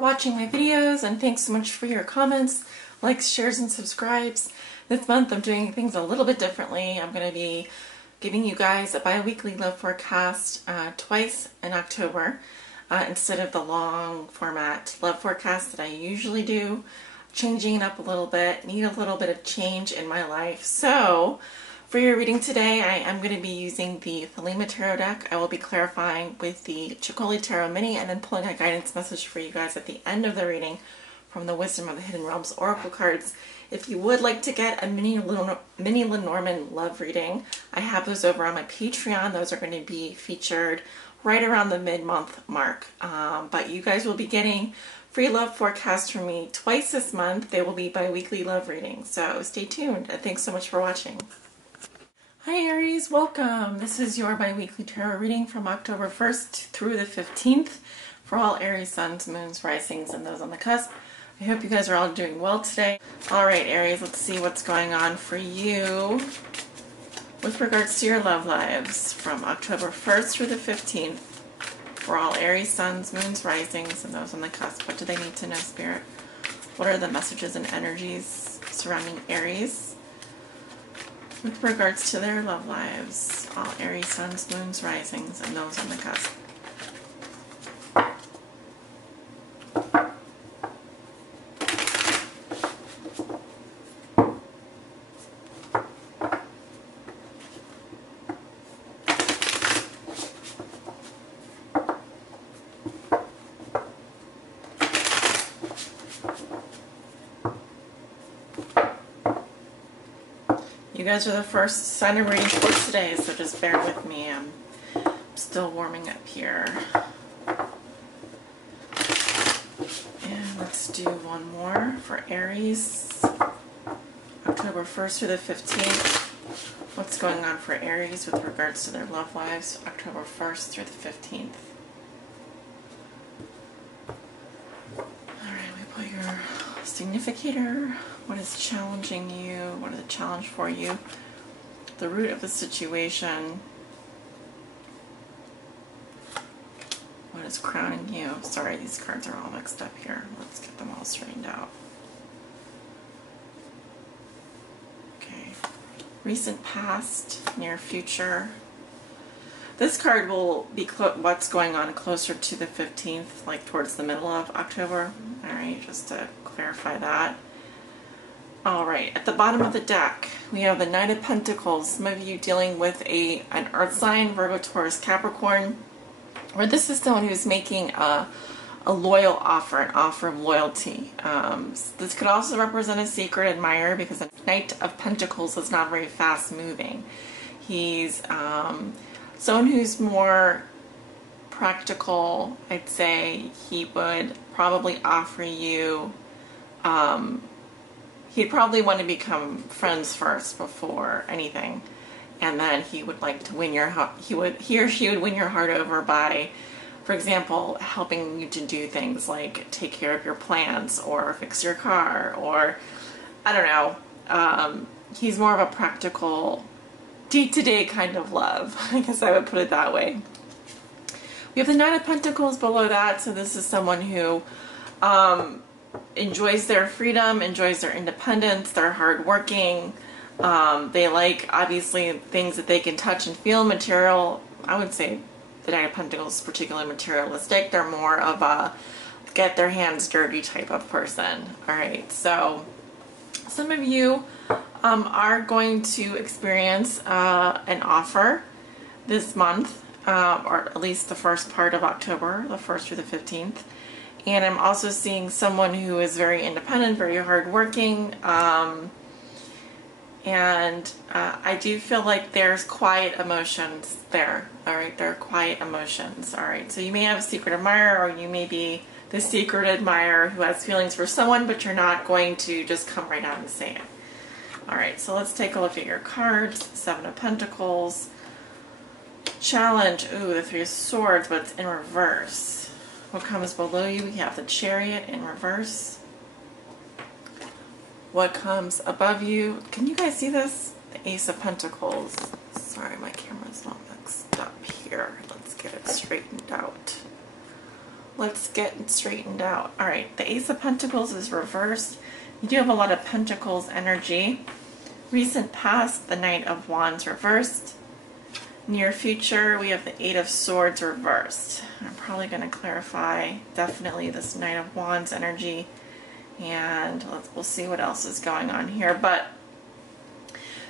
watching my videos, and thanks so much for your comments, likes, shares, and subscribes. This month I'm doing things a little bit differently. I'm going to be giving you guys a bi-weekly love forecast twice in October instead of the long format love forecast that I usually do. Changing it up a little bit, need a little bit of change in my life. So for your reading today, I am going to be using the Thelema Tarot deck. I will be clarifying with the Chicoli Tarot Mini and then pulling a guidance message for you guys at the end of the reading from the Wisdom of the Hidden Realms Oracle cards. If you would like to get a mini Lenormand love reading, I have those over on my Patreon. Those are going to be featured right around the mid-month mark. But you guys will be getting free love forecasts from me twice this month. They will be bi-weekly love readings. So stay tuned, and thanks so much for watching. Hi Aries, welcome. This is your bi-weekly tarot reading from October 1st through the 15th for all Aries suns, moons, risings, and those on the cusp. I hope you guys are all doing well today. Alright Aries, let's see what's going on for you with regards to your love lives from October 1st through the 15th for all Aries suns, moons, risings, and those on the cusp. What do they need to know, Spirit? What are the messages and energies surrounding Aries with regards to their love lives? All Aries suns, moons, risings, and those on the cusp. You guys are the first sign of reading for today, so just bear with me. I'm still warming up here. And let's do one more for Aries. October 1st through the 15th. What's going on for Aries with regards to their love lives? October 1st through the 15th. Alright, we put your significator. What is challenging you? What is a challenge for you? The root of the situation. What is crowning you? Sorry, these cards are all mixed up here. Let's get them all straightened out. Okay. Recent past, near future. This card will be what's going on closer to the 15th, like towards the middle of October. Alright, just to clarify that. Alright, at the bottom of the deck, we have the Knight of Pentacles. Some of you dealing with an earth sign, Virgo, Taurus, Capricorn, or this is someone who's making a loyal offer, an offer of loyalty. This could also represent a secret admirer because the Knight of Pentacles is not very fast moving. He's someone who's more practical. I'd say he would probably offer you he'd probably want to become friends first before anything, and then he would like to win your heart. He or she would win your heart over by, for example, helping you to do things like take care of your plants or fix your car, or I don't know. He's more of a practical, day-to-day kind of love. I guess I would put it that way. We have the Knight of Pentacles below that, so this is someone who enjoys their freedom, enjoys their independence, they're hardworking, they like, obviously, things that they can touch and feel, material. I would say the Knight of Pentacles is particularly materialistic. They're more of a get their hands dirty type of person. Alright, so some of you are going to experience an offer this month, or at least the first part of October, the 1st through the 15th. And I'm also seeing someone who is very independent, very hardworking, and I do feel like there's quiet emotions there. Alright, there are quiet emotions. Alright, so you may have a secret admirer, or you may be the secret admirer who has feelings for someone, but you're not going to just come right out and say it. Alright, so let's take a look at your cards. Seven of Pentacles. Challenge. Ooh, the Three of Swords, but it's in reverse. What comes below you? We have the Chariot in reverse. What comes above you? Can you guys see this? The Ace of Pentacles. Sorry, my camera's not mixed up here. Let's get it straightened out. let's get it straightened out. All right, the Ace of Pentacles is reversed. You do have a lot of Pentacles energy. Recent past, the Knight of Wands reversed. Near future, we have the Eight of Swords reversed. I'm probably going to clarify definitely this Knight of Wands energy, and we'll see what else is going on here. But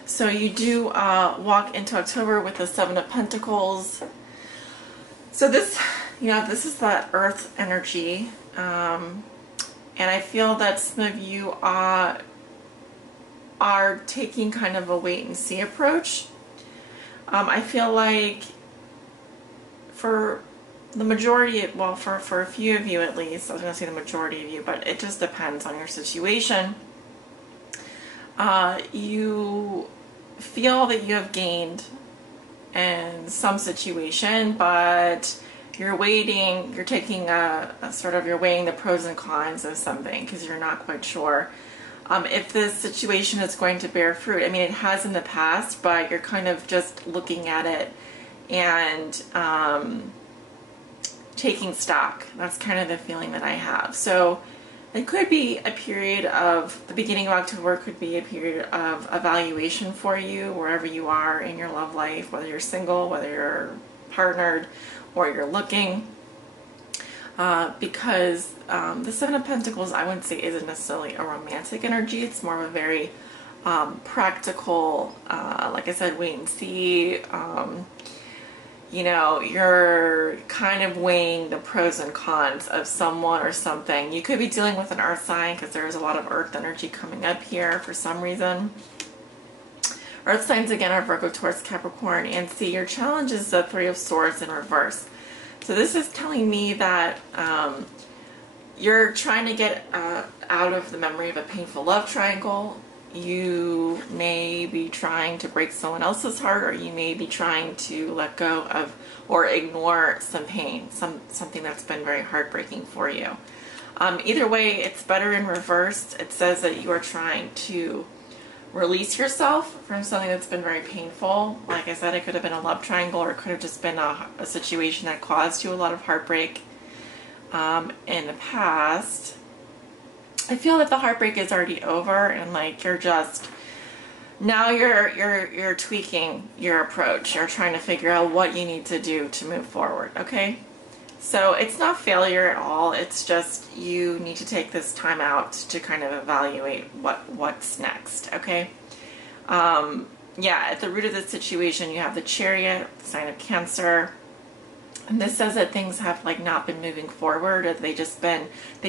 so you do walk into October with the Seven of Pentacles. So this, this is that Earth energy, and I feel that some of you are taking kind of a wait and see approach. I feel like for the majority, well, for a few of you at least, I was going to say the majority of you, but it just depends on your situation. You feel that you have gained in some situation, but you're waiting, you're taking you're weighing the pros and cons of something because you're not quite sure if this situation is going to bear fruit. I mean, it has in the past, but you're kind of just looking at it and taking stock. That's kind of the feeling that I have. So it could be a period of, the beginning of October could be a period of evaluation for you wherever you are in your love life, whether you're single, whether you're partnered, or you're looking. Because the Seven of Pentacles, I wouldn't say isn't necessarily a romantic energy. It's more of a very practical, like I said, wait and see. You're kind of weighing the pros and cons of someone or something. You could be dealing with an earth sign because there's a lot of earth energy coming up here for some reason. Earth signs again are Virgo, Taurus, Capricorn, and see, your challenge is the Three of Swords in reverse. So this is telling me that you're trying to get out of the memory of a painful love triangle. You may be trying to break someone else's heart, or you may be trying to let go of or ignore some pain, something that's been very heartbreaking for you. Either way, it's better in reverse. It says that you are trying to release yourself from something that's been very painful. Like I said, it could have been a love triangle, or it could have just been a situation that caused you a lot of heartbreak in the past. I feel that the heartbreak is already over, and like you're tweaking your approach. You're trying to figure out what you need to do to move forward. Okay, so it's not failure at all. It's just you need to take this time out to kind of evaluate what's next. Okay. Yeah, at the root of the situation, you have the Chariot, the sign of Cancer. And this says that things have like not been moving forward, or they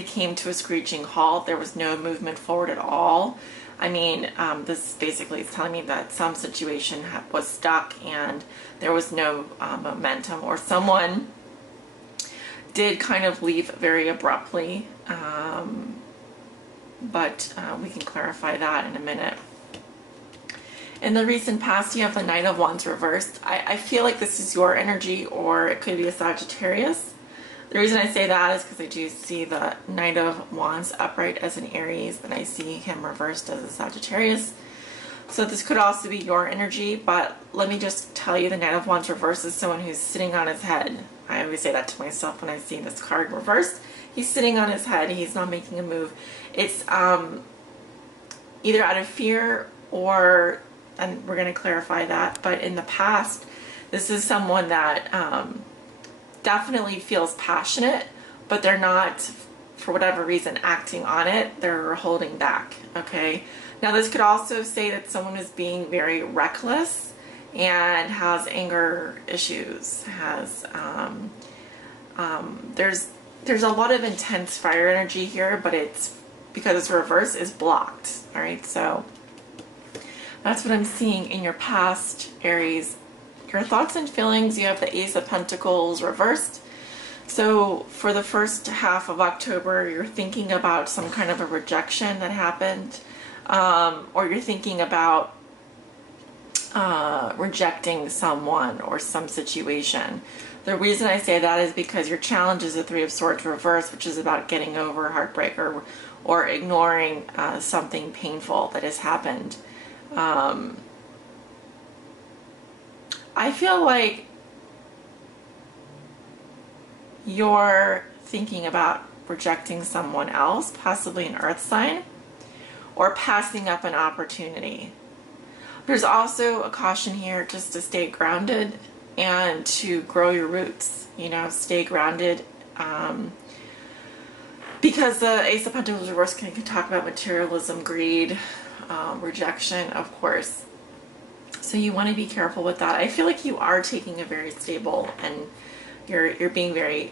came to a screeching halt. There was no movement forward at all. I mean, this basically is telling me that some situation was stuck and there was no momentum, or someone did kind of leave very abruptly. But we can clarify that in a minute. In the recent past, you have the Knight of Wands reversed. I feel like this is your energy, or it could be a Sagittarius. The reason I say that is because I do see the Knight of Wands upright as an Aries, and I see him reversed as a Sagittarius. So this could also be your energy, but let me just tell you, the Knight of Wands reversed is someone who's sitting on his head. I always say that to myself when I see this card reversed. He's sitting on his head. He's not making a move. It's either out of fear or, and we're going to clarify that, but in the past, this is someone that definitely feels passionate, but they're not, for whatever reason, acting on it. They're holding back. Okay. Now this could also say that someone is being very reckless and has anger issues, there's a lot of intense fire energy here, but it's, because it's reversed, is blocked. All right, so that's what I'm seeing in your past, Aries. Your thoughts and feelings, you have the Ace of Pentacles reversed. So for the first half of October, you're thinking about some kind of a rejection that happened, or you're thinking about rejecting someone or some situation. The reason I say that is because your challenge is the Three of Swords reversed, which is about getting over heartbreak or ignoring something painful that has happened. I feel like you're thinking about rejecting someone else, possibly an earth sign, or passing up an opportunity. There's also a caution here just to stay grounded and to grow your roots, you know, stay grounded. Because the Ace of Pentacles reverse can talk about materialism, greed, rejection, of course. So you want to be careful with that. I feel like you are taking a very stable, and you're being very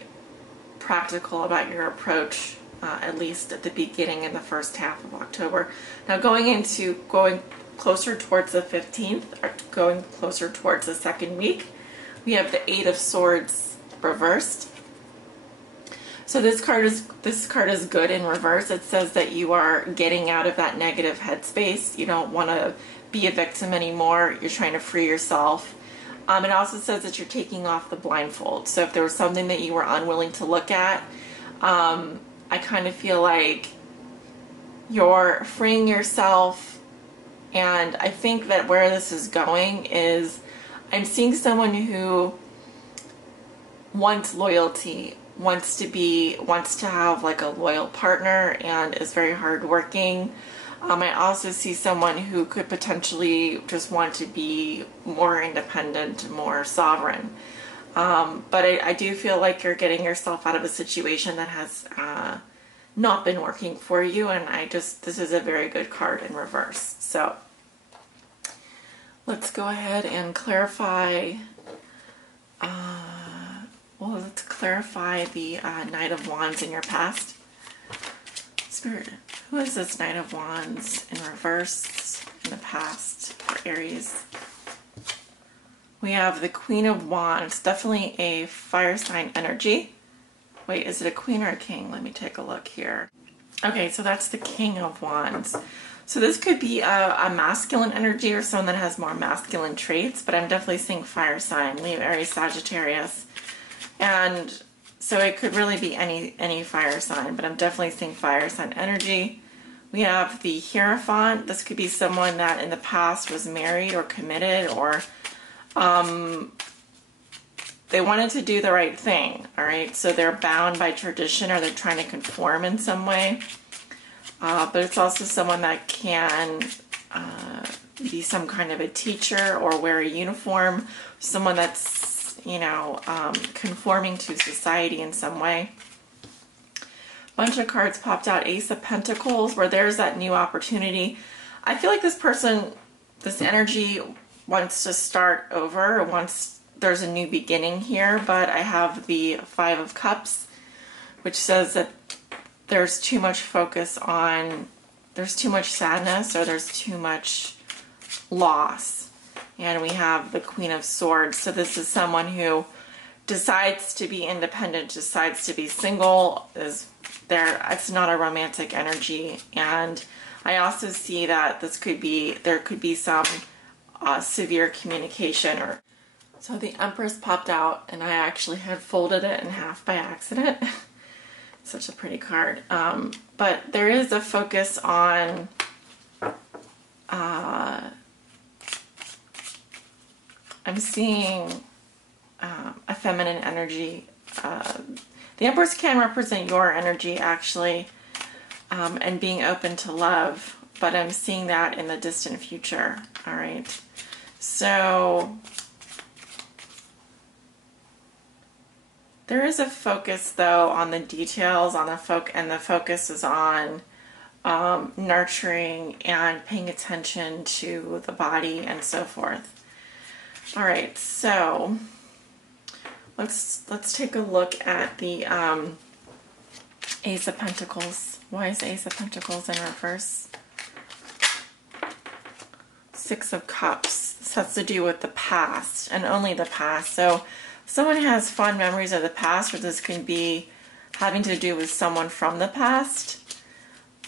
practical about your approach, at least at the beginning in the first half of October. Now going closer towards the 15th, or going closer towards the second week, we have the Eight of Swords reversed. So this card is good in reverse. It says that you are getting out of that negative headspace. You don't want to be a victim anymore. You're trying to free yourself. It also says that you're taking off the blindfold. So if there was something that you were unwilling to look at, I kind of feel like you're freeing yourself. And I think that where this is going is, I'm seeing someone who wants loyalty, wants to have like a loyal partner, and is very hardworking. I also see someone who could potentially just want to be more independent, more sovereign. But I do feel like you're getting yourself out of a situation that has not been working for you, and this is a very good card in reverse. So let's go ahead and clarify. Well, let's clarify the Knight of Wands in your past. Spirit, who is this Knight of Wands in reverse in the past for Aries? We have the Queen of Wands, definitely a fire sign energy. Wait, is it a queen or a king? Let me take a look here. Okay, so that's the King of Wands. So this could be a masculine energy or someone that has more masculine traits, but I'm definitely seeing fire sign, Leo, Aries, Sagittarius. And so it could really be any fire sign, but I'm definitely seeing fire sign energy. We have the Hierophant. This could be someone that in the past was married or committed, or they wanted to do the right thing, all right? So they're bound by tradition, or they're trying to conform in some way. But it's also someone that can be some kind of a teacher or wear a uniform, someone that's, you know, conforming to society in some way. Bunch of cards popped out. Ace of Pentacles, where there's that new opportunity. I feel like this person, this energy wants to start over, there's a new beginning here, but I have the Five of Cups, which says that there's too much focus on, there's too much sadness, or there's too much loss. And we have the Queen of Swords. So this is someone who decides to be independent, decides to be single, it's not a romantic energy. And I also see that there could be some severe communication. So the Empress popped out, and I actually had folded it in half by accident. Such a pretty card. But there is a focus on I'm seeing a feminine energy. The Empress can represent your energy, actually, and being open to love, but I'm seeing that in the distant future. All right. So there is a focus, though, on the details, and the focus is on nurturing and paying attention to the body and so forth. All right, so let's take a look at the Ace of Pentacles. Why is Ace of Pentacles in reverse? Six of Cups. This has to do with the past, and only the past. So someone has fond memories of the past, or this can be having to do with someone from the past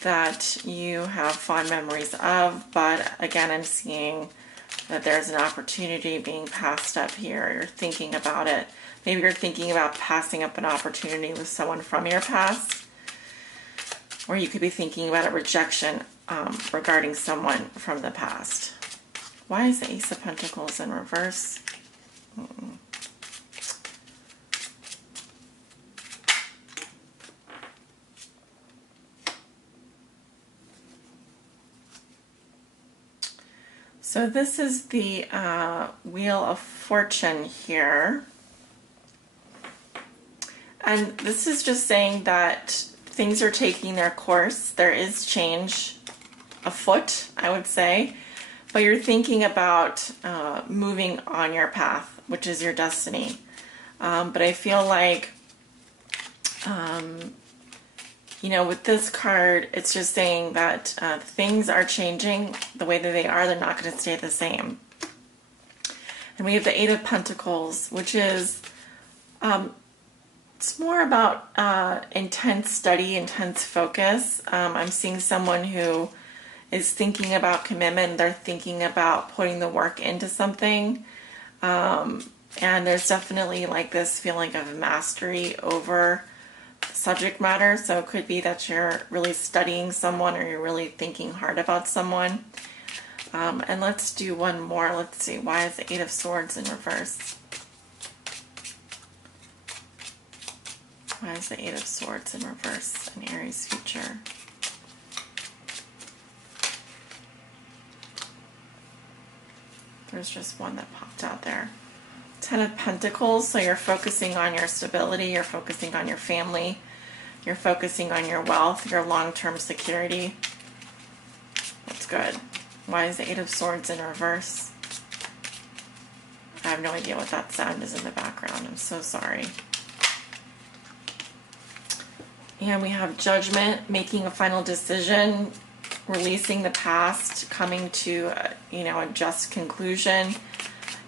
that you have fond memories of. But again, I'm seeing that there's an opportunity being passed up here. You're thinking about it. Maybe you're thinking about passing up an opportunity with someone from your past, or you could be thinking about a rejection regarding someone from the past. Why is the Ace of Pentacles in reverse? So this is the Wheel of Fortune here. And this is just saying that things are taking their course. There is change afoot, I would say. But you're thinking about moving on your path, which is your destiny. But I feel like, you know, with this card, it's just saying that things are changing the way that they are. They're not going to stay the same. And we have the Eight of Pentacles, which is, it's more about intense study, intense focus. I'm seeing someone who is thinking about commitment. They're thinking about putting the work into something. And there's definitely like this feeling of mastery over subject matter. So it could be that you're really studying someone or you're really thinking hard about someone. And let's do one more. Let's see. Why is the Eight of Swords in reverse? Why is the Eight of Swords in reverse in Aries future? There's just one that popped out there. Ten of Pentacles, so you're focusing on your stability, you're focusing on your family, you're focusing on your wealth, your long-term security. That's good. Why is the Eight of Swords in reverse? I have no idea what that sound is in the background. I'm so sorry. And we have Judgment, making a final decision, releasing the past, coming to you know, a just conclusion.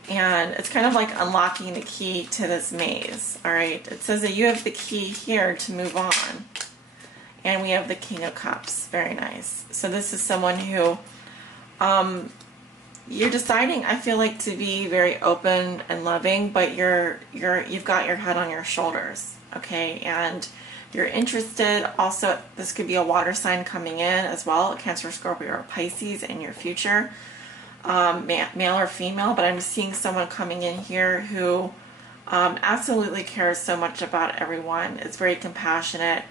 And it's kind of like unlocking the key to this maze. All right, it says that you have the key here to move on. And we have the King of Cups. Very nice. So this is someone who you're deciding, I feel like, to be very open and loving, but you've got your head on your shoulders, okay? And you're interested. Also, this could be a water sign coming in as well, a Cancer, Scorpio, or Pisces in your future. Male or female, but I'm seeing someone coming in here who absolutely cares so much about everyone, is very compassionate,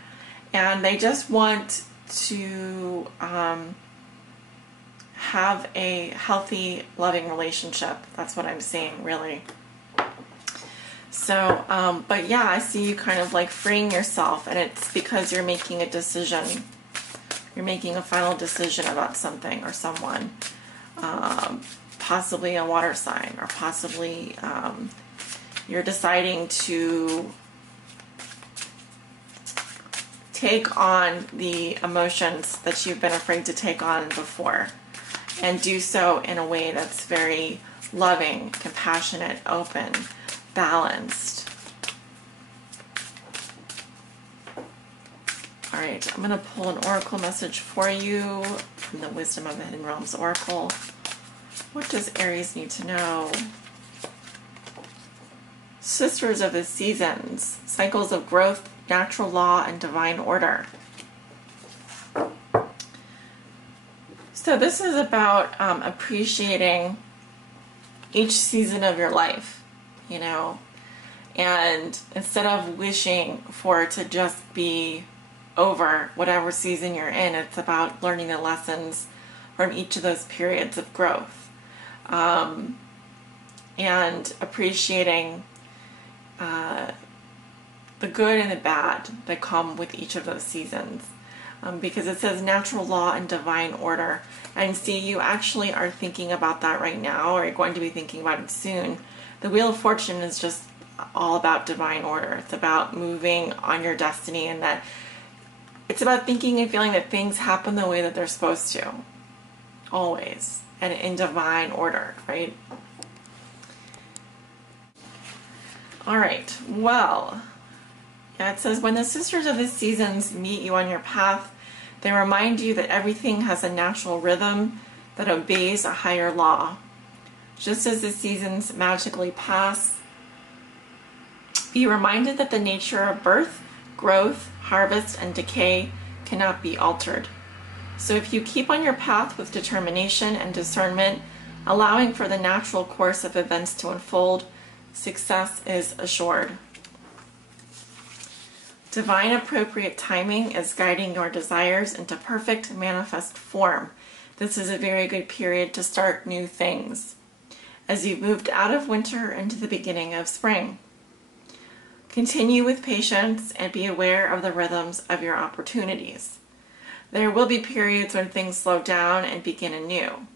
and they just want to have a healthy, loving relationship. That's what I'm seeing, really. So, but yeah, I see you kind of like freeing yourself, and it's because you're making a decision. You're making a final decision about something or someone. Possibly a water sign, or possibly you're deciding to take on the emotions that you've been afraid to take on before, and do so in a way that's very loving, compassionate, open, balanced. All right, I'm going to pull an oracle message for you from the Wisdom of the Hidden Realms Oracle. What does Aries need to know? Sisters of the Seasons, cycles of growth, natural law, and divine order. So this is about appreciating each season of your life, you know, and instead of wishing for it to just be over whatever season you're in, it's about learning the lessons from each of those periods of growth. And appreciating the good and the bad that come with each of those seasons. Because it says natural law and divine order. And see, you actually are thinking about that right now, or you're going to be thinking about it soon. The Wheel of Fortune is just all about divine order. It's about moving on your destiny, and that it's about thinking and feeling that things happen the way that they're supposed to. Always. And in divine order, right? All right, well, yeah, it says, when the sisters of the seasons meet you on your path, they remind you that everything has a natural rhythm that obeys a higher law. Just as the seasons magically pass, be reminded that the nature of birth, growth, harvest, and decay cannot be altered. So if you keep on your path with determination and discernment, allowing for the natural course of events to unfold, success is assured. Divine appropriate timing is guiding your desires into perfect manifest form. This is a very good period to start new things as you've moved out of winter into the beginning of spring. Continue with patience and be aware of the rhythms of your opportunities. There will be periods when things slow down and begin anew.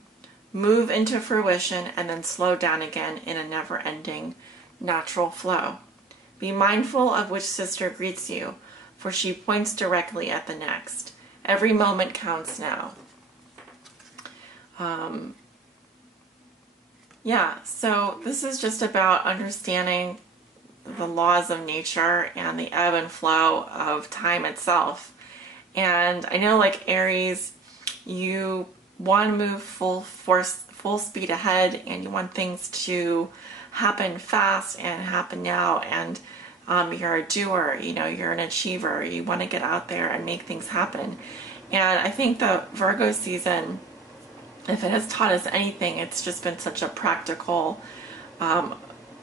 Move into fruition and then slow down again in a never-ending natural flow. Be mindful of which sister greets you, for she points directly at the next. Every moment counts now. So this is just about understanding the laws of nature and the ebb and flow of time itself. And I know, like Aries, you want to move full speed ahead, and you want things to happen fast and happen now. And you're a doer, you're an achiever. You want to get out there and make things happen. And I think the Virgo season, if it has taught us anything, it's just been such a practical,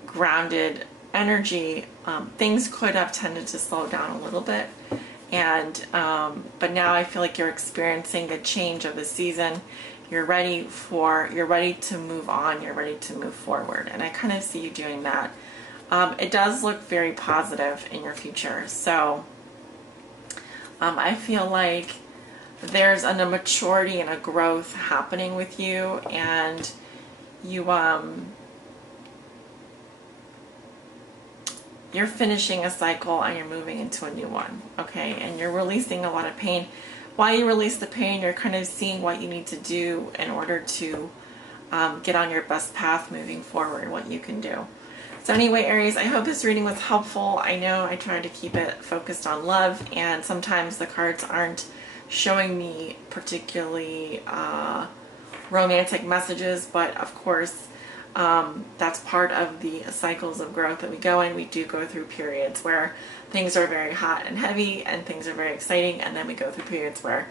grounded energy. Things could have tended to slow down a little bit, and but now I feel like you're experiencing the change of the season. You're ready to move on. You're ready to move forward, and I kind of see you doing that. It does look very positive in your future. So I feel like there's a maturity and a growth happening with you, and you're finishing a cycle and you're moving into a new one, okay? And you're releasing a lot of pain. While you release the pain, you're kind of seeing what you need to do in order to get on your best path moving forward, what you can do. So anyway, Aries, I hope this reading was helpful. I know I tried to keep it focused on love, and sometimes the cards aren't showing me particularly romantic messages, but of course that's part of the cycles of growth that we go in. We do go through periods where things are very hot and heavy and things are very exciting, and then we go through periods where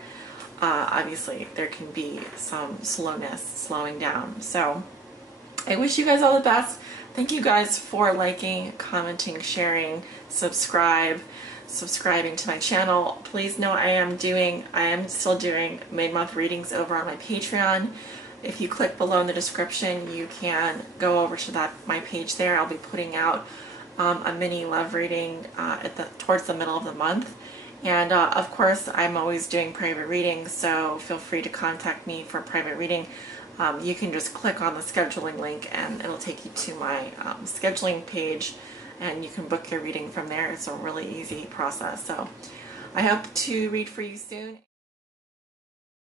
obviously there can be some slowing down. So I wish you guys all the best. Thank you guys for liking, commenting, sharing, subscribing to my channel. Please know I am still doing mid-month readings over on my Patreon. If you click below in the description, you can go over to my page there. I'll be putting out a mini love reading towards the middle of the month. And of course, I'm always doing private readings, so feel free to contact me for a private reading. You can just click on the scheduling link and it'll take you to my scheduling page, and you can book your reading from there. It's a really easy process. So I hope to read for you soon.